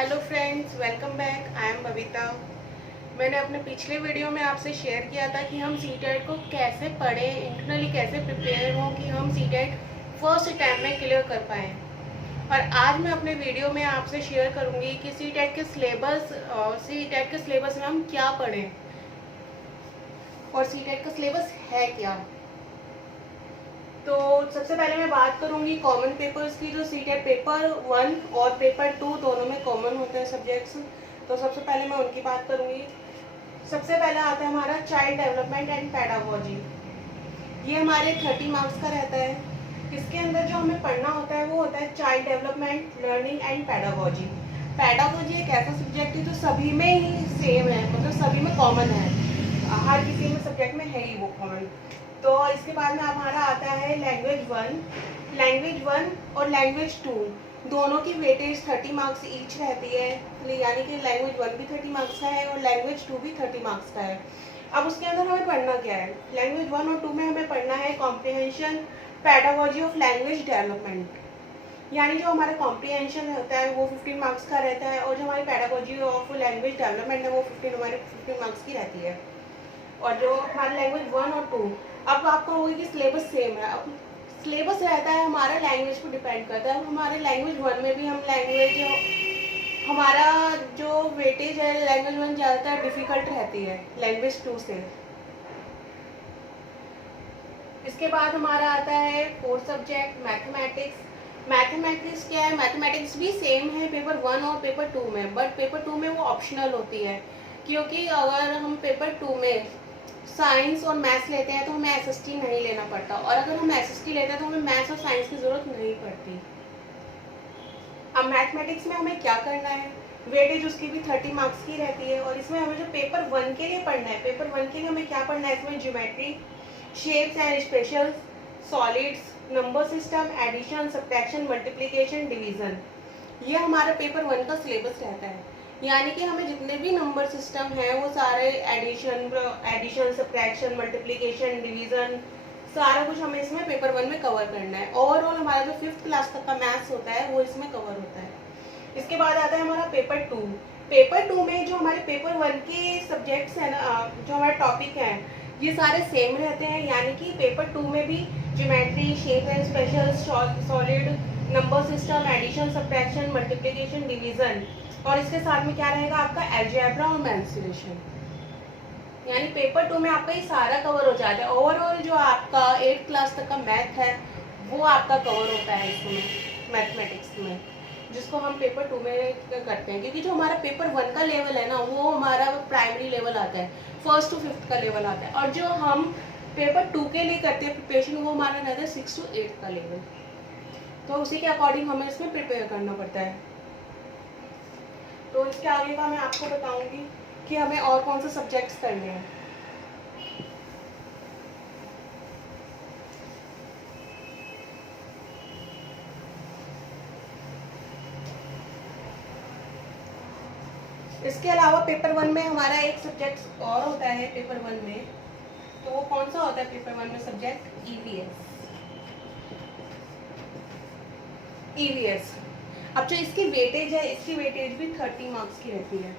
Hello friends, welcome back. I am Babita. मैंने अपने पिछले वीडियो में आपसे शेयर किया था कि हम सीटेट को कैसे पढ़ें, इंटरनली कैसे प्रिपेयर हों कि हम सीटेट फर्स्ट अटैम्प्ट में क्लियर कर पाएँ। और आज मैं अपने वीडियो में आपसे शेयर करूंगी कि सीटेट के सिलेबस में हम क्या पढ़ें और सीटेट का सिलेबस है क्या। तो सबसे पहले मैं बात करूंगी कॉमन पेपर्स की, जो सीटेट पेपर 1 और पेपर 2 दोनों में कॉमन होते हैं सब्जेक्ट्स। तो सबसे पहले मैं उनकी बात करूंगी। सबसे पहला आता है हमारा चाइल्ड डेवलपमेंट एंड पैडागोजी। ये हमारे 30 मार्क्स का रहता है। इसके अंदर जो हमें पढ़ना होता है वो होता है child development, learning and pedagogy. Pedagogy एक ऐसा सब्जेक्ट है जो सभी में ही सेम है, मतलब सभी में कॉमन है, हर किसी में सब्जेक्ट में है ही वो कॉमन। तो इसके बाद में हमारा आता है लैंग्वेज वन और लैंग्वेज 2 दोनों की वेटेज 30 मार्क्स ईच रहती है, यानी कि लैंग्वेज 1 भी 30 मार्क्स का है और लैंग्वेज 2 भी 30 मार्क्स का है। अब उसके अंदर हमें पढ़ना क्या है? लैंग्वेज 1 और 2 में हमें पढ़ना है comprehension, pedagogy of language development, यानी जो हमारा कॉम्प्रिहेंशन होता है वो 15 मार्क्स का रहता है और जो हमारी पैडागोजी ऑफ लैंग्वेज डेवलपमेंट है वो 15 मार्क्स की रहती है। और जो हमारे लैंग्वेज 1 और 2, अब आपको होगी कि सिलेबस सेम है। अब सिलेबस रहता है हमारा लैंग्वेज को डिपेंड करता है। अब हमारे लैंग्वेज 1 में भी हम हमारा जो वेटेज है लैंग्वेज 1 ज़्यादातर डिफ़िकल्ट रहती है लैंग्वेज 2 से। इसके बाद हमारा आता है फोर्थ सब्जेक्ट मैथमेटिक्स क्या है? मैथमेटिक्स भी सेम है पेपर 1 और पेपर 2 में, बट पेपर 2 में वो ऑप्शनल होती है, क्योंकि अगर हम पेपर 2 में साइंस और मैथ्स लेते हैं तो हमें एसएसटी नहीं लेना पड़ता, और अगर हम एसएसटी लेते हैं तो हमें मैथ्स और साइंस की ज़रूरत नहीं पड़ती। अब मैथमेटिक्स में हमें क्या करना है? वेटेज उसकी भी 30 मार्क्स की रहती है और इसमें हमें जो पेपर 1 के लिए पढ़ना है, पेपर 1 के लिए हमें क्या पढ़ना है? इसमें geometry, shapes and spatials, solids, number system, addition, subtraction, multiplication, division, ये हमारा पेपर 1 का सिलेबस रहता है। यानी कि हमें जितने भी नंबर सिस्टम है वो सारे एडिशन, सब्ट्रैक्शन, मल्टीप्लिकेशन, डिवीजन, सारा कुछ हमें इसमें पेपर 1 में कवर करना है। ओवरऑल हमारा जो 5th क्लास तक का मैथ्स होता है वो इसमें कवर होता है। इसके बाद आता है हमारा पेपर 2। पेपर 2 में जो हमारे पेपर 1 के सब्जेक्ट्स हैं ना, जो हमारे टॉपिक हैं, ये सारे सेम रहते हैं। यानी कि पेपर 2 में भी geometry, shape and spatial, solid, number system, addition, subtraction, multiplication, division, और इसके साथ में क्या रहेगा आपका अलजेब्रा और मेंसुरेशन। यानी पेपर 2 में आपका ये सारा कवर हो जाता है। ओवरऑल जो आपका 8th क्लास तक का मैथ है वो आपका कवर होता है इसमें मैथमेटिक्स में, जिसको हम पेपर 2 में करते हैं, क्योंकि जो हमारा पेपर 1 का लेवल है ना वो हमारा प्राइमरी लेवल आता है, 1st to 5th का लेवल आता है, और जो हम पेपर 2 के लिए करते हैं प्रिपरेशन वो हमारा रहता है 6th to 8th का लेवल। तो उसी के अकॉर्डिंग हमें इसमें प्रिपेयर करना पड़ता है। तो इसके आगे का मैं आपको बताऊंगी कि हमें और कौन से सब्जेक्ट्स करने हैं। इसके अलावा पेपर 1 में हमारा एक सब्जेक्ट और होता है पेपर 1 में, तो वो कौन सा होता है पेपर 1 में सब्जेक्ट? ईवीएस। अब जो इसकी वेटेज है, इसकी वेटेज भी 30 मार्क्स की रहती है।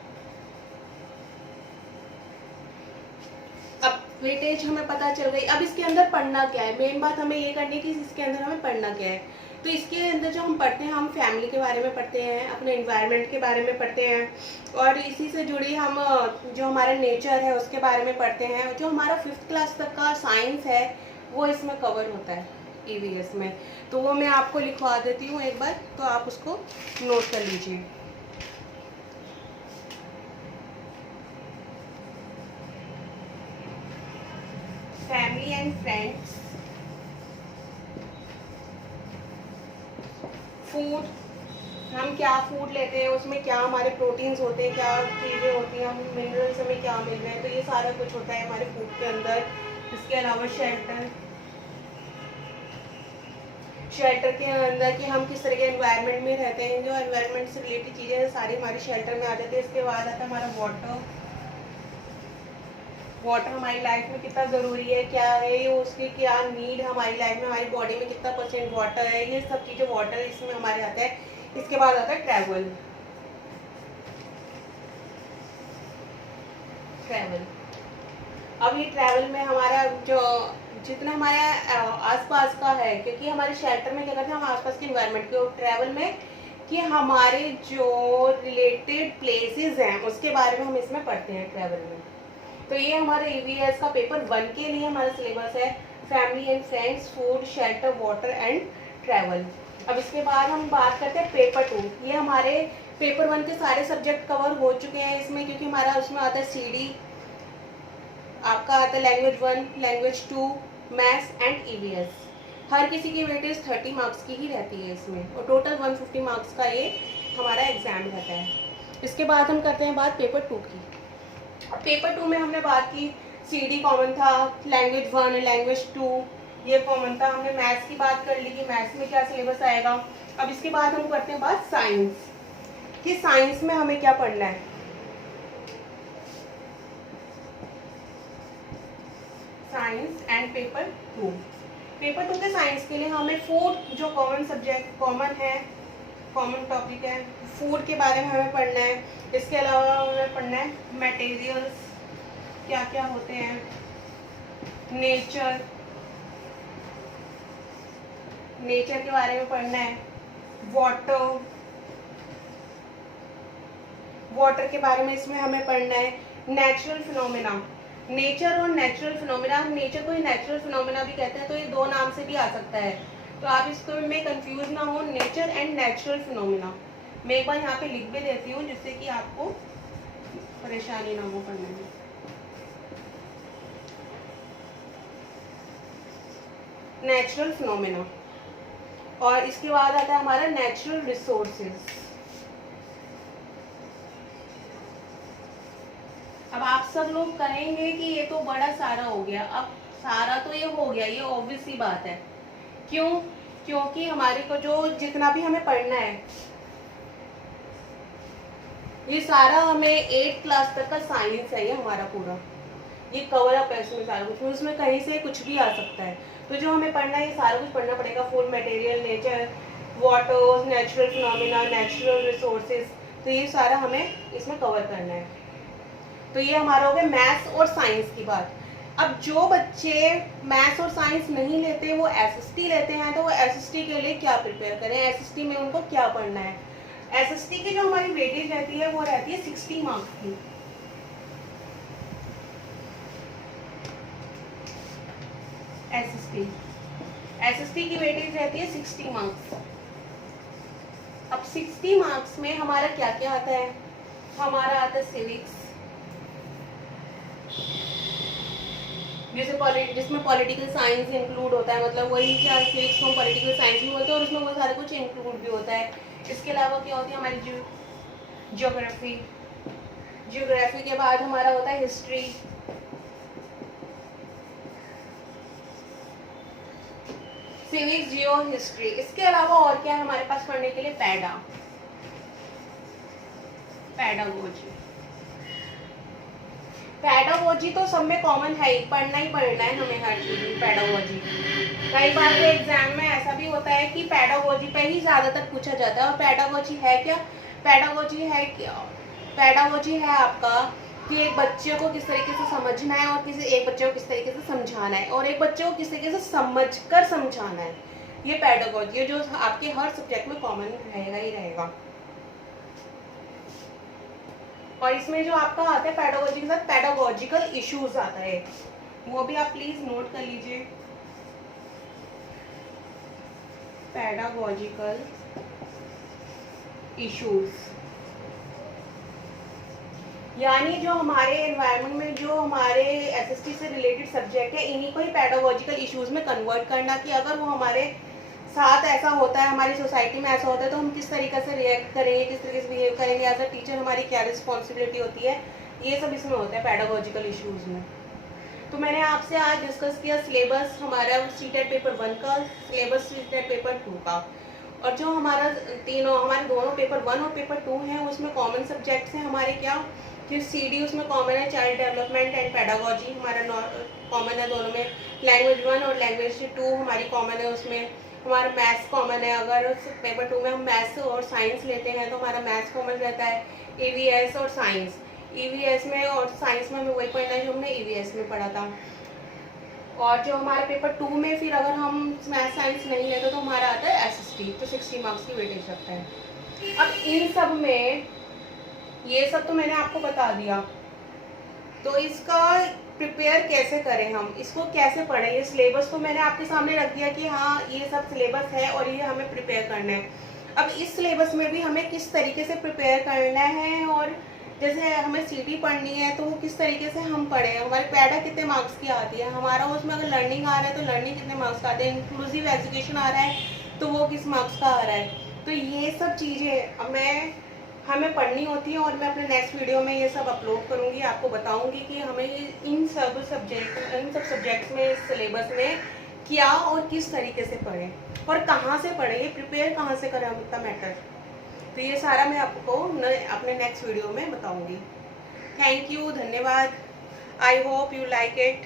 अब वेटेज हमें पता चल गई। अब इसके अंदर पढ़ना क्या है? मेन बात हमें ये करनी है कि इसके अंदर हमें पढ़ना क्या है। तो इसके अंदर जो हम पढ़ते हैं, हम फैमिली के बारे में पढ़ते हैं, अपने एनवायरनमेंट के बारे में पढ़ते हैं, और इसी से जुड़ी हम जो हमारा नेचर है उसके बारे में पढ़ते हैं। जो हमारा 5th क्लास तक का साइंस है वो इसमें कवर होता है ईवीएस में। तो वो मैं आपको लिखवा देती हूँ एक बार, तो आप उसको नोट कर लीजिए। फैमिली एंड फ्रेंड्स, फूड, हम क्या फूड लेते हैं, उसमें क्या हमारे प्रोटीन्स होते हैं, क्या चीज़ें होती हैं, हम मिनरल्स हमें क्या मिल रहे हैं, तो ये सारा कुछ होता है हमारे फूड के अंदर। इसके अलावा शेल्टर के अंदर कि हम किस तरह के एनवायरनमेंट में रहते हैं, जो एनवायरनमेंट से रिलेटेड चीज़ें हैं सारी हमारे शेल्टर में आ जाती है। इसके बाद आता है हमारा वाटर हमारी लाइफ में कितना ज़रूरी है, क्या है उसकी क्या नीड है हमारी लाइफ में, हमारी बॉडी में कितना % वाटर है, ये सब चीज़ें वाटर इसमें हमारे आता है। इसके बाद आता है ट्रैवल। ट्रैवल। अब ये ट्रैवल में हमारा जो जितना हमारे आसपास का है, क्योंकि हमारे शेल्टर में क्या करते हैं हम आसपास के इन्वायरमेंट के, ट्रैवल में कि हमारे जो रिलेटेड प्लेसेस हैं उसके बारे में हम इसमें पढ़ते हैं ट्रैवल में। तो ये हमारे EVS का पेपर 1 के लिए हमारा सिलेबस है, family and friends, food, shelter, water and travel. अब इसके बाद हम बात करते हैं पेपर 2। ये हमारे पेपर 1 के सारे सब्जेक्ट कवर हो चुके हैं इसमें, क्योंकि हमारा उसमें आता है CD, आपका आता है language 1, language 2, maths and EVS। हर किसी की वेटेज 30 मार्क्स की ही रहती है इसमें, और टोटल 150 मार्क्स का ये हमारा एग्जाम रहता है। इसके बाद हम करते हैं बात पेपर 2 की। पेपर 2 में हमने बात की CD कॉमन था, लैंग्वेज 1, लैंग्वेज 2 ये कॉमन था, हमने मैथ्स की बात कर ली कि मैथ्स में क्या सिलेबस आएगा। अब इसके बाद हम करते हैं बात साइंस कि साइंस में हमें क्या पढ़ना है। Science and paper 2। पेपर 2 के साइंस के लिए हमें फूड जो कॉमन सब्जेक्ट कॉमन है, कॉमन टॉपिक है, फूड के बारे में हमें पढ़ना है। इसके अलावा हमें पढ़ना है मटेरियल्स क्या क्या होते हैं, नेचर के बारे में पढ़ना है, वाटर के बारे में इसमें हमें पढ़ना है, नेचुरल फिनोमेना। नेचर और नेचुरल फिनोमेना, हम नेचर को ही नेचुरल फिनोमेना भी कहते हैं, तो ये दो नाम से भी आ सकता है, तो आप इसको में कंफ्यूज ना हो। नेचर एंड नेचुरल फिनोमेना मैं एक बार यहाँ पे लिख भी देती हूँ जिससे कि आपको परेशानी ना हो पढ़ने में। नेचुरल फिनोमेना, और इसके बाद आता है हमारा नेचुरल रिसोर्सेज। अब आप सब लोग कहेंगे कि ये तो बड़ा सारा हो गया। अब सारा तो ये हो गया, ये ऑब्वियस सी बात है। क्यों? क्योंकि हमारे को जो जितना भी हमें पढ़ना है ये सारा हमें 8th क्लास तक का साइंस है, ये हमारा पूरा ये कवर अप है इसमें सारा कुछ, उसमें कहीं से कुछ भी आ सकता है। तो जो हमें पढ़ना है ये सारा कुछ पढ़ना पड़ेगा, food, material, nature, water, natural phenomena, natural resources, तो ये सारा हमें इसमें कवर करना है। तो ये हमारा हो गया मैथ्स और साइंस की बात। अब जो बच्चे मैथ्स और साइंस नहीं लेते वो SST लेते हैं, तो वो SST के लिए क्या प्रिपेयर करें, SST में उनको क्या पढ़ना है। SST की जो हमारी वेटेज रहती है वो रहती है 60 मार्क्स की। SST की वेटेज रहती है 60 मार्क्स। अब 60 मार्क्स में हमारा क्या क्या आता है, हमारा आता है सिविक्स, जिसमें पॉलिटिकल साइंस इंक्लूड होता है, मतलब वही क्या सिविक्स को पॉलिटिकल साइंस भी बोलते हैं और उसमें वो सारा कुछ इंक्लूड भी होता है। इसके अलावा क्या होती है हमारी जियोग्राफी के बाद हमारा होता है हिस्ट्री, सिविक्स, जियो, हिस्ट्री। इसके अलावा और क्या है हमारे पास पढ़ने के लिए, पैडागोजी तो सब में कॉमन है ही, पढ़ना ही पढ़ना है हमें हर चीज में पैडागोजी। कई बार तो एग्जाम में ऐसा भी होता है कि पैडागोजी पे ही ज्यादातर पूछा जाता है। और पैडागोजी है क्या, पैडागोजी है आपका कि एक बच्चे को किस तरीके से समझना है और एक बच्चे को किस तरीके से समझाना है और एक बच्चे को किस तरीके से समझकर समझाना है, ये पैडागोजी है जो आपके हर सब्जेक्ट में कॉमन रहेगा ही रहेगा। और इसमें जो आपका आता है पैडागोजी के साथ पैडागोजिकल इश्यूज आता है, वो भी आप प्लीज नोट कर लीजिए। पैडागोजिकल इश्यूज यानी जो हमारे एनवायरनमेंट में जो हमारे SST से रिलेटेड सब्जेक्ट है इन्हीं को ही पैडागोजिकल इश्यूज में कन्वर्ट करना, कि अगर वो हमारे साथ ऐसा होता है, हमारी सोसाइटी में ऐसा होता है तो हम किस तरीके से रिएक्ट करेंगे, किस तरीके से बिहेव करेंगे, एज अ टीचर हमारी क्या रिस्पॉन्सिबिलिटी होती है, ये सब इसमें होता है पैडागोजिकल इश्यूज में। तो मैंने आपसे आज डिस्कस किया सिलेबस हमारा CTET पेपर 1 का, सिलेबस CTET पेपर 2 का, और जो हमारे दोनों पेपर 1 और पेपर 2 हैं उसमें कॉमन सब्जेक्ट्स हैं हमारे क्या, कि CD उसमें कॉमन है, चाइल्ड डेवलपमेंट एंड पैडागोजी हमारा कॉमन है दोनों में, लैंग्वेज 1 और लैंग्वेज 2 हमारी कॉमन है, उसमें हमारा मैथ्स कॉमन है। अगर पेपर 2 में हम मैथ्स और साइंस लेते हैं तो हमारा मैथ्स कॉमन रहता है, EVS और साइंस। ईवीएस में और साइंस में हमें वही पढ़ना है जो हमने ईवीएस में पढ़ा था। और जो हमारे पेपर 2 में फिर अगर हम मैथ साइंस नहीं लेते तो हमारा आता है एसएसटी, तो 60 मार्क्स की वेटेज रखता है। अब इन सब में ये सब तो मैंने आपको बता दिया, तो इसका प्रिपेयर कैसे करें, हम इसको कैसे पढ़ें। ये सिलेबस तो मैंने आपके सामने रख दिया कि हाँ ये सब सिलेबस है और ये हमें प्रिपेयर करना है। अब इस सिलेबस में भी हमें किस तरीके से प्रिपेयर करना है, और जैसे हमें सीटी पढ़नी है तो वो किस तरीके से हम पढ़ें, हमारे पैडा कितने मार्क्स की आती है, हमारा उसमें अगर लर्निंग आ रहा है तो लर्निंग कितने मार्क्स का आते हैं, इंक्लूसिव एजुकेशन आ रहा है तो वो किस मार्क्स का आ रहा है। तो ये सब चीज़ें हमें पढ़नी होती है, और मैं अपने नेक्स्ट वीडियो में ये सब अपलोड करूँगी, आपको बताऊँगी कि हमें इन सब सब्जेक्ट्स में, इस सिलेबस में क्या और किस तरीके से पढ़ें और कहाँ से पढ़ें, ये प्रिपेयर कहाँ से करें इतना मैटर। तो ये सारा मैं आपको अपने नेक्स्ट वीडियो में बताऊँगी। थैंक यू, धन्यवाद। I hope you like it.